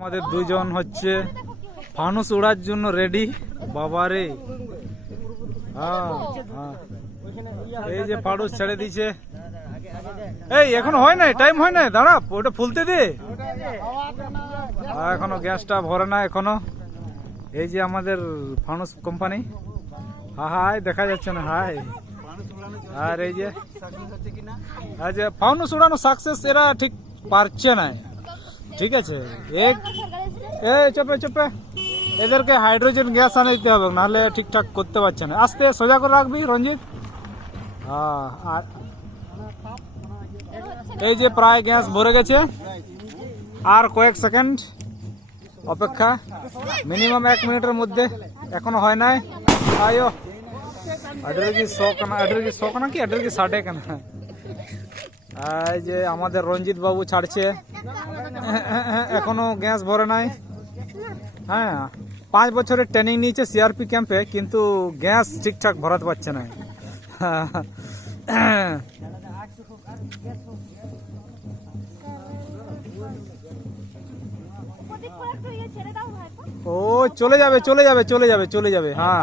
আমাদের দুজন হচ্ছে ফানুস উড়ার জন্য রেডি। বাবারে এই যে ফানুস ছেড়ে দিছে। এই এখনো হয় নাই, টাইম হয় নাই, দাঁড়া ওটা ফুলতে দে। এখনো গ্যাসটা ভরে না এখনো। এই যে আমাদের ফানুস কোম্পানি, হাই দেখা যাচ্ছে না, হাই। আর এই যে আচ্ছা ফানুস উড়ানো সাকসেস এরা ঠিক পারছে না, ঠিক আছে। চপে চপে এদেরকে হাইড্রোজেন গ্যাস আনে দিতে হবে, নাহলে ঠিকঠাক করতে পারছে না। আস্তে সোজা করে রাখবি রঞ্জিত। আর এই যে প্রায় গ্যাস ভরে গেছে, আর কয়েক সেকেন্ড অপেক্ষা, মিনিমাম 1 মিনিটের মধ্যে। এখনো হয় নাই। আয়ো আডের কি 100 কানা, আডের কি 100 কানা কি আডের কি 60 কানা। এই যে আমাদের রঞ্জিত বাবু ছাড়ছে, এখনো গ্যাস ভরে নাই। হ্যাঁ 5 বছরের ট্রেনিং নিয়েছে সিআরপি ক্যাম্পে, কিন্তু গ্যাস ঠিকঠাক ভরাতে পারছে না। ও চলে যাবে চলে যাবে চলে যাবে চলে যাবে। হ্যাঁ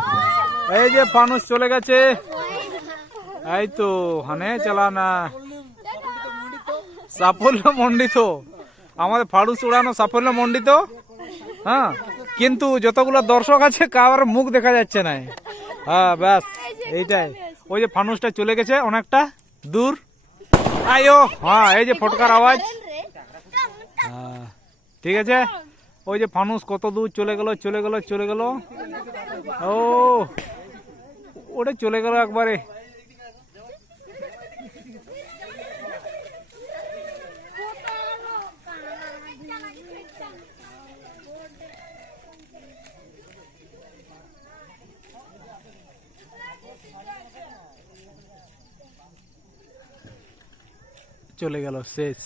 এই যে ফানুস চলে গেছে। এই তো হানে চালানা সাফল্য মণ্ডিত, আমাদের ফানুস উড়ানো সাফল্য মণ্ডিত। হ্যাঁ কিন্তু যতগুলো দর্শক আছে কার মুখ দেখা যাচ্ছে না। হ্যাঁ ব্যাস এইটাই। ওই যে ফানুসটা চলে গেছে অনেকটা দূর। আয়ো হ্যাঁ এই যে ফটকার আওয়াজ। ঠিক আছে, ওই যে ফানুস কত দূর চলে গেল চলে গেল চলে গেল। ও ওটা চলে গেল একবারে। চলে গেল শেষ।